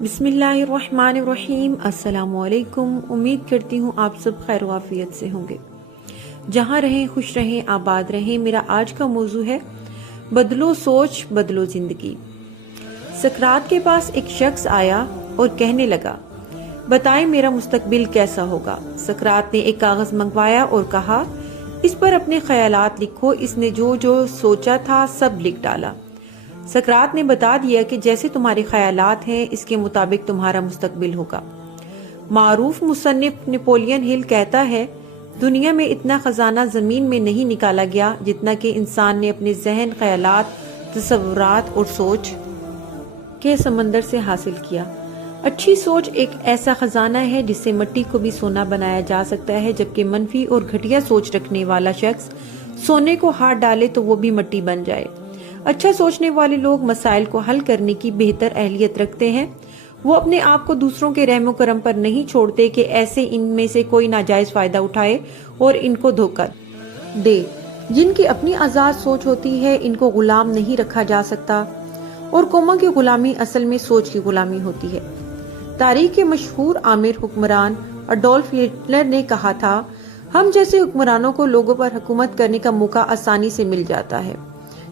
بسم اللہ الرحمن الرحیم۔ السلام علیکم۔ امید کرتی ہوں آپ سب خیر و عافیت سے ہوں گے، جہاں رہیں خوش رہیں آباد رہیں۔ میرا آج کا موضوع ہے بدلو سوچ بدلو زندگی۔ سقراط کے پاس ایک شخص آیا اور کہنے لگا، بتائیں میرا مستقبل کیسا ہوگا۔ سقراط نے ایک کاغذ منگوایا اور کہا، اس پر اپنے خیالات لکھو۔ اس نے جو سوچا تھا سب لکھ ڈالا۔ سقراط نے بتا دیا کہ جیسے تمہارے خیالات ہیں اس کے مطابق تمہارا مستقبل ہوگا۔ معروف مصنف نیپولین ہل کہتا ہے، دنیا میں اتنا خزانہ زمین میں نہیں نکالا گیا جتنا کہ انسان نے اپنے ذہن، خیالات، تصورات اور سوچ کے سمندر سے حاصل کیا۔ اچھی سوچ ایک ایسا خزانہ ہے جس سے مٹی کو بھی سونا بنایا جا سکتا ہے، جبکہ منفی اور گھٹیا سوچ رکھنے والا شخص سونے کو ہاتھ ڈالے تو وہ بھی مٹی بن جائے۔ اچھا سوچنے والے لوگ مسائل کو حل کرنے کی بہتر اہلیت رکھتے ہیں۔ وہ اپنے آپ کو دوسروں کے رحم و کرم پر نہیں چھوڑتے کہ ایسے ان میں سے کوئی ناجائز فائدہ اٹھائے اور ان کو دھوکہ دے۔ جن کی اپنی آزاد سوچ ہوتی ہے ان کو غلام نہیں رکھا جا سکتا، اور قوموں کی غلامی اصل میں سوچ کی غلامی ہوتی ہے۔ تاریخ کے مشہور عامر حکمران اڈولف ہٹلر نے کہا تھا، ہم جیسے حکمرانوں کو لوگوں پر حکومت کرنے کا موقع آسانی سے مل جاتا ہے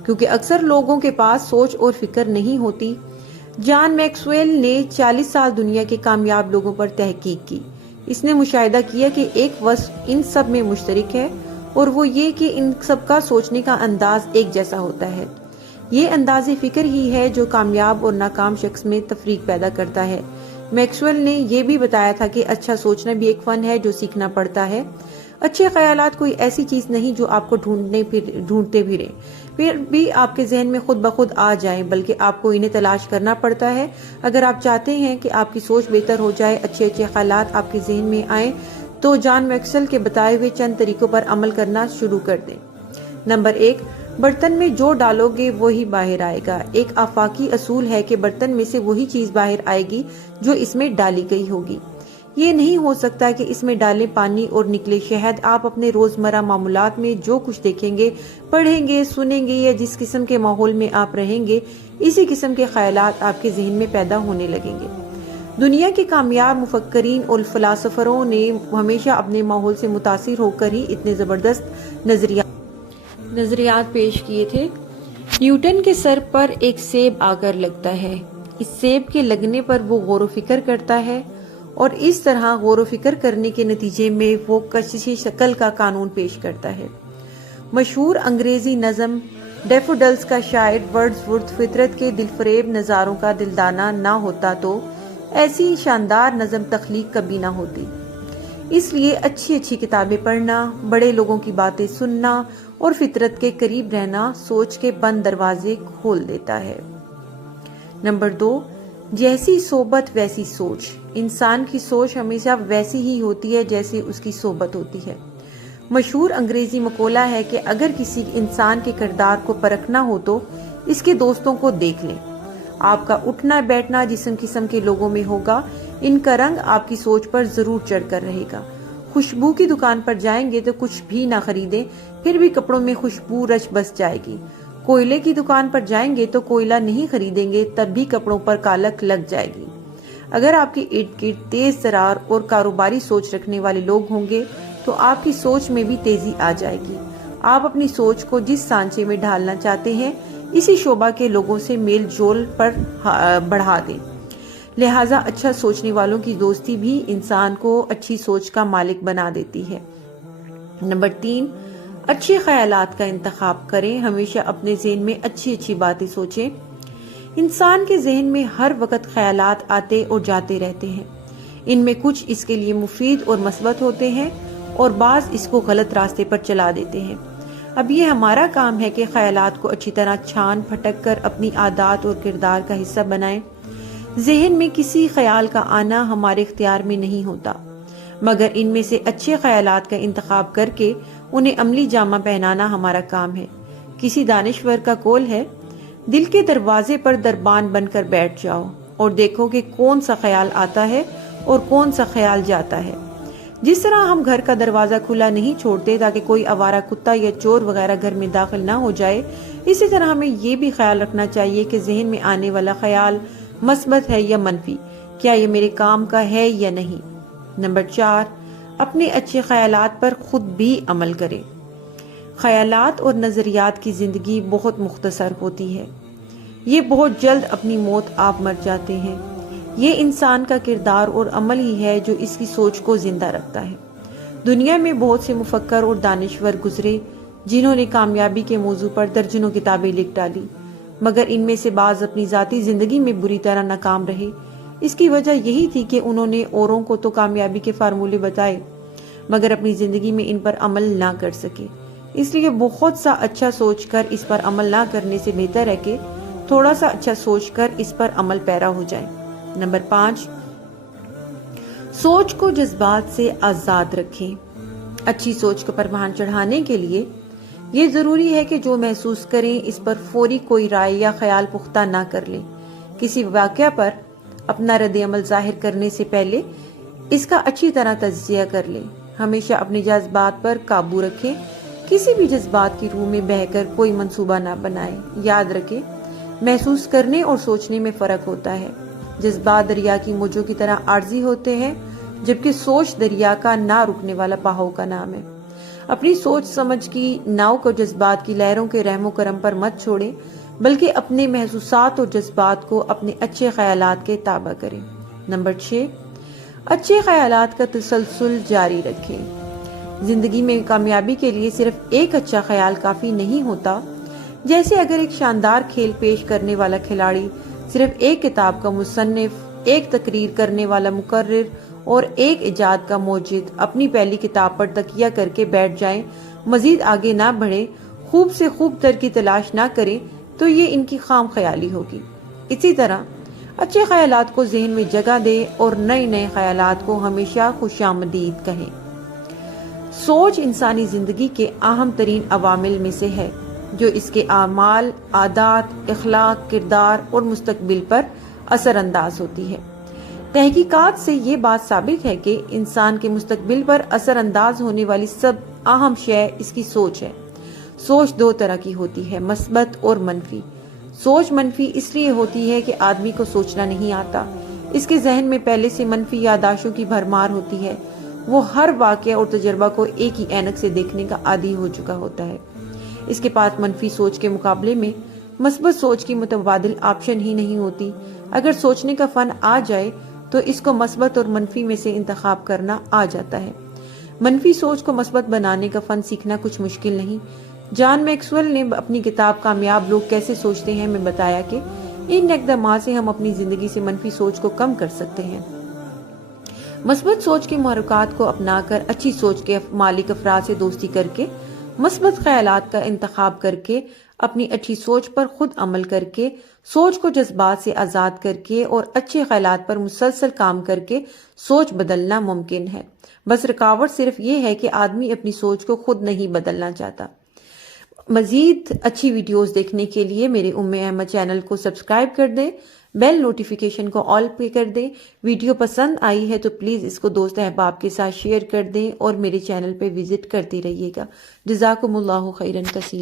کیونکہ اکثر لوگوں کے پاس سوچ اور فکر نہیں ہوتی۔ جان میکسویل نے 40 سال دنیا کے کامیاب لوگوں پر تحقیق کی۔ اس نے مشاہدہ کیا کہ ایک وصف ان سب میں مشترک ہے، اور وہ یہ کہ ان سب کا سوچنے کا انداز ایک جیسا ہوتا ہے۔ یہ انداز فکر ہی ہے جو کامیاب اور ناکام شخص میں تفریق پیدا کرتا ہے۔ میکسویل نے یہ بھی بتایا تھا کہ اچھا سوچنا بھی ایک فن ہے جو سیکھنا پڑتا ہے۔ اچھے خیالات کوئی ایسی چیز نہیں جو آپ کو ڈھونڈتے پھریں، پھر بھی آپ کے ذہن میں خود بخود آ جائیں، بلکہ آپ کو انہیں تلاش کرنا پڑتا ہے۔ اگر آپ چاہتے ہیں کہ آپ کی سوچ بہتر ہو جائے، اچھے خیالات آپ کے ذہن میں آئیں، تو جان میکسویل کے بتائے ہوئے چند طریقوں پر عمل کرنا شروع کر دیں۔ نمبر 1، برتن میں جو ڈالو گے وہی باہر آئے گا۔ ایک آفاقی اصول ہے کہ برتن میں سے وہی چیز باہر آئے گی جو اس میں ڈالی گئی ہوگی۔ یہ نہیں ہو سکتا کہ اس میں ڈالیں پانی اور نکلے شہد۔ آپ اپنے روزمرہ معمولات میں جو کچھ دیکھیں گے، پڑھیں گے، سنیں گے یا جس قسم کے ماحول میں آپ رہیں گے، اسی قسم کے خیالات آپ کے ذہن میں پیدا ہونے لگیں گے۔ دنیا کے کامیاب مفکرین اور فلاسفروں نے ہمیشہ اپنے ماحول سے متاثر ہو کر ہی اتنے زبردست نظریات پیش کیے تھے۔ نیوٹن کے سر پر ایک سیب آ کر لگتا ہے، اس سیب کے لگنے پر وہ غور و فکر کرتا ہے، اور اس طرح غور و فکر کرنے کے نتیجے میں وہ کشش شکل کا قانون پیش کرتا ہے۔ مشہور انگریزی نظم ڈیفوڈلز کا شاعر ورڈزورتھ، فطرت کے دل فریب نظاروں کا دلدانہ نہ ہوتا تو ایسی شاندار نظم تخلیق کبھی نہ ہوتی۔ اس لیے اچھی کتابیں پڑھنا، بڑے لوگوں کی باتیں سننا اور فطرت کے قریب رہنا سوچ کے بند دروازے کھول دیتا ہے۔ نمبر 2، جیسی صحبت ویسی سوچ۔ انسان کی سوچ ہمیشہ ویسی ہی ہوتی ہے جیسی اس کی صحبت ہوتی ہے۔ مشہور انگریزی مقولہ ہے کہ اگر کسی انسان کے کردار کو پرکھنا ہو تو اس کے دوستوں کو دیکھ لیں۔ آپ کا اٹھنا بیٹھنا جس قسم کے لوگوں میں ہوگا، ان کا رنگ آپ کی سوچ پر ضرور چڑھ کر رہے گا۔ خوشبو کی دکان پر جائیں گے تو کچھ بھی نہ خریدیں، پھر بھی کپڑوں میں خوشبو رچ بس جائے گی۔ کوئلے کی دکان پر جائیں گے تو کوئلہ نہیں خریدیں گے، تب بھی کپڑوں پر کالک لگ جائے گی۔ اگر آپ کے ارد گرد تیز ترار اور کاروباری سوچ رکھنے والے لوگ ہوں گے تو آپ کی سوچ میں بھی تیزی آ جائے گی۔ آپ اپنی سوچ کو جس سانچے میں ڈھالنا چاہتے ہیں، اسی شعبہ کے لوگوں سے میل جول پر بڑھا دیں۔ لہٰذا اچھا سوچنے والوں کی دوستی بھی انسان کو اچھی سوچ کا مالک بنا دیتی ہے۔ نمبر 3، اچھے خیالات کا انتخاب کریں۔ ہمیشہ اپنے ذہن میں اچھی باتیں سوچیں۔ انسان کے ذہن میں ہر وقت خیالات آتے اور جاتے رہتے ہیں۔ ان میں کچھ اس کے لیے مفید اور مثبت ہوتے ہیں اور بعض اس کو غلط راستے پر چلا دیتے ہیں۔ اب یہ ہمارا کام ہے کہ خیالات کو اچھی طرح چھان پھٹک کر اپنی عادات اور کردار کا حصہ بنائیں۔ ذہن میں کسی خیال کا آنا ہمارے اختیار میں نہیں ہوتا، مگر ان میں سے اچھے خیالات کا انتخاب کر کے انہیں عملی جامہ پہنانا ہمارا کام ہے۔ کسی دانشور کا قول ہے، دل کے دروازے پر دربان بن کر بیٹھ جاؤ اور دیکھو کہ کون سا خیال آتا ہے اور کون سا خیال جاتا ہے۔ جس طرح ہم گھر کا دروازہ کھلا نہیں چھوڑتے تاکہ کوئی آوارہ کتا یا چور وغیرہ گھر میں داخل نہ ہو جائے، اسی طرح ہمیں یہ بھی خیال رکھنا چاہیے کہ ذہن میں آنے والا خیال مثبت ہے یا منفی۔ کیا یہ میرے کام کا ہے یا نہیں۔ نمبر 4، اپنے اچھے خیالات پر خود بھی عمل کریں۔ خیالات اور نظریات کی زندگی بہت مختصر ہوتی ہے، یہ بہت جلد اپنی موت آپ مر جاتے ہیں۔ یہ انسان کا کردار اور عمل ہی ہے جو اس کی سوچ کو زندہ رکھتا ہے۔ دنیا میں بہت سے مفکر اور دانشور گزرے جنہوں نے کامیابی کے موضوع پر درجنوں کتابیں لکھ ڈالی، مگر ان میں سے بعض اپنی ذاتی زندگی میں بری طرح ناکام رہے۔ اس کی وجہ یہی تھی کہ انہوں نے اوروں کو تو کامیابی کے فارمولے بتائے مگر اپنی زندگی میں ان پر عمل نہ کر سکے۔ اس لیے بہت سا اچھا سوچ کر اس پر عمل نہ کرنے سے بہتر ہے کہ تھوڑا سا اچھا سوچ کر اس پر عمل پیرا ہو جائے۔ نمبر 5، سوچ کو جذبات سے آزاد رکھیں۔ اچھی سوچ کو پروان چڑھانے کے لیے یہ ضروری ہے کہ جو محسوس کریں اس پر فوری کوئی رائے یا خیال پختہ نہ کر لیں۔ کسی واقعہ پر اپنا رد عمل ظاہر کرنے سے پہلے اس کا اچھی طرح تجزیہ کر لیں۔ ہمیشہ اپنے جذبات پر قابو رکھیں، کسی بھی جذبات کی روح میں بہہ کر کوئی منصوبہ نہ بنائیں۔ یاد رکھیں، محسوس کرنے اور سوچنے میں فرق ہوتا ہے۔ جذبات دریا کی موجوں کی طرح عارضی ہوتے ہیں، جبکہ سوچ دریا کا نہ رکنے والا بہاؤ کا نام ہے۔ اپنی سوچ سمجھ کی ناؤ کو جذبات کی لہروں کے رحم و کرم پر مت چھوڑیں، بلکہ اپنے محسوسات اور جذبات کو اپنے اچھے خیالات کے تابع کریں۔ نمبر 6، اچھے خیالات کا تسلسل جاری رکھیں۔ زندگی میں کامیابی کے لیے صرف ایک اچھا خیال کافی نہیں ہوتا۔ جیسے اگر ایک شاندار کھیل پیش کرنے والا کھلاڑی، صرف ایک کتاب کا مصنف، ایک تقریر کرنے والا مقرر اور ایک ایجاد کا موجد اپنی پہلی کتاب پر تکیہ کر کے بیٹھ جائیں، مزید آگے نہ بڑھیں، خوب سے خوب تر کی تلاش نہ کریں، تو یہ ان کی خام خیالی ہوگی۔ اسی طرح اچھے خیالات کو ذہن میں جگہ دیں اور نئے نئے خیالات کو ہمیشہ خوش آمدید کہیں۔ سوچ انسانی زندگی کے اہم ترین عوامل میں سے ہے جو اس کے اعمال، عادات، اخلاق، کردار اور مستقبل پر اثر انداز ہوتی ہے۔ تحقیقات سے یہ بات ثابت ہے کہ انسان کے مستقبل پر اثر انداز ہونے والی سب اہم شے اس کی سوچ ہے۔ سوچ دو طرح کی ہوتی ہے، مثبت اور منفی۔ سوچ منفی اس لیے ہوتی ہے کہ آدمی کو سوچنا نہیں آتا، اس کے ذہن میں پہلے سے منفی یاداشتوں کی بھرمار ہوتی ہے، وہ ہر واقعہ اور تجربہ کو ایک ہی اینک سے دیکھنے کا عادی ہو چکا ہوتا ہے۔ اس کے پاس منفی سوچ کے مقابلے میں مثبت سوچ کی متبادل آپشن ہی نہیں ہوتی۔ اگر سوچنے کا فن آ جائے تو اس کو مثبت اور منفی میں سے انتخاب کرنا آ جاتا ہے۔ منفی سوچ کو مثبت بنانے کا فن سیکھنا کچھ مشکل نہیں۔ جان میکسویل نے اپنی کتاب کامیاب لوگ کیسے سوچتے ہیں میں بتایا کہ ان اقدامات سے ہم اپنی زندگی سے منفی سوچ کو کم کر سکتے ہیں۔ مثبت سوچ کے محرکات کو اپنا کر، اچھی سوچ کے مالک افراد سے دوستی کر کے، مثبت خیالات کا انتخاب کر کے، اپنی اچھی سوچ پر خود عمل کر کے، سوچ کو جذبات سے آزاد کر کے اور اچھے خیالات پر مسلسل کام کر کے سوچ بدلنا ممکن ہے۔ بس رکاوٹ صرف یہ ہے کہ آدمی اپنی سوچ کو خود نہیں بدلنا چاہتا۔ مزید اچھی ویڈیوز دیکھنے کے لیے میرے احمد چینل کو سبسکرائب کر دیں، بیل نوٹیفیکیشن کو آل پہ کر دیں۔ ویڈیو پسند آئی ہے تو پلیز اس کو دوست احباب کے ساتھ شیئر کر دیں اور میرے چینل پہ وزٹ کرتے رہیے گا۔ جزاکم اللہ خیرن کثیر۔